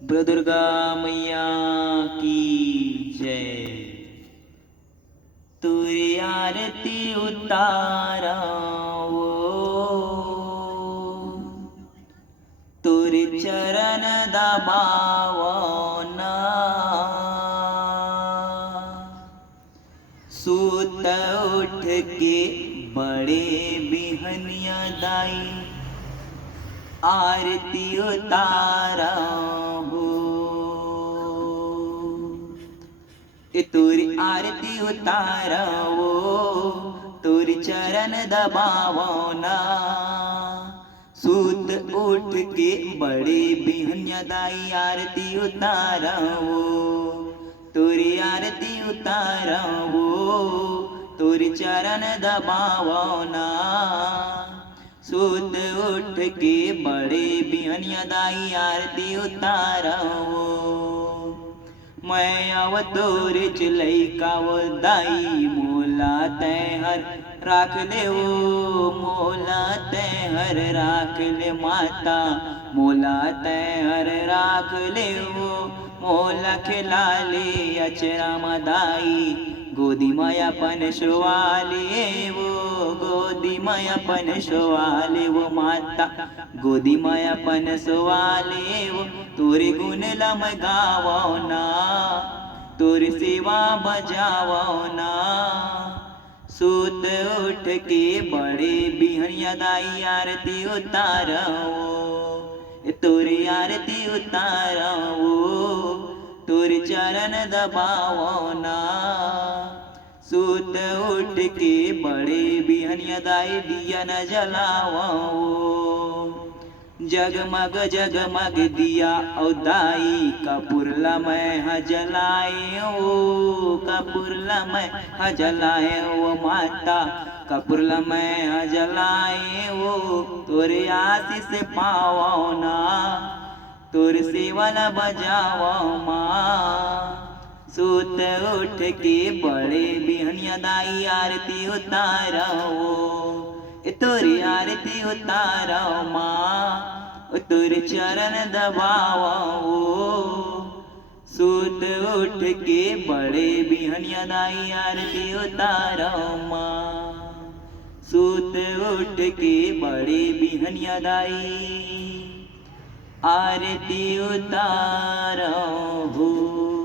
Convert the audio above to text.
बोलो दुर्गा मैया की जय। तुरी आरती उतारा वो, तुरी चरण दबावो ना। सूत उठ के बड़े बिहनिया दाई आरती उतारा हो। तुरी आरती उतारा वो, तुरी चरण दबावो ना। सूत उठ के बड़े बिहनिया दाई आरती उतारा वो, तुरी आरती उतारा वो, तुरी चरण दबावो ना। सूत उठ के बड़े बिहनिया दाई आरती उतारा वो। मैं अवतोर चिलई काव दाई मोला तैहर राख ले वो, मोला तैहर राख ले माता, मोला तैहर राख ले वो। मोला खिला ले अचरा मदाई, गोदी मायापन शुवाले वो, गोदी मायापन शुवाले वो माता, गोदी मायापन शुवाले वो। तोरे गुण लम गावो ना, तोर सेवा बजावो ना। सूत उठ के बड़े बिहनिया दाई आरती उतारो, तोरी आरती उतारो, तोर चरण दबावो ना। सूत उठ के बड़े बिहनिया दाई दिया न जलावो। जगमग जगमग दिया औ दाई कपूरला मैं जलाए ओ, कपूरला मैं जलाए ओ माता, कपूरला मैं जलाए ओ। तोरे आशीष पावो ना, तोर सेवल बजावो माँ। सूत उठ के बड़े बिहनिया दाई आरती उतारो, तोरी आरती उतारो माँ, तुर चरण दबावो। सूत उठ के बड़े बिहनिया दाई आरती उतारो माँ, सूत उठ के बड़े बिहनिया दाई आरती उतारो हो।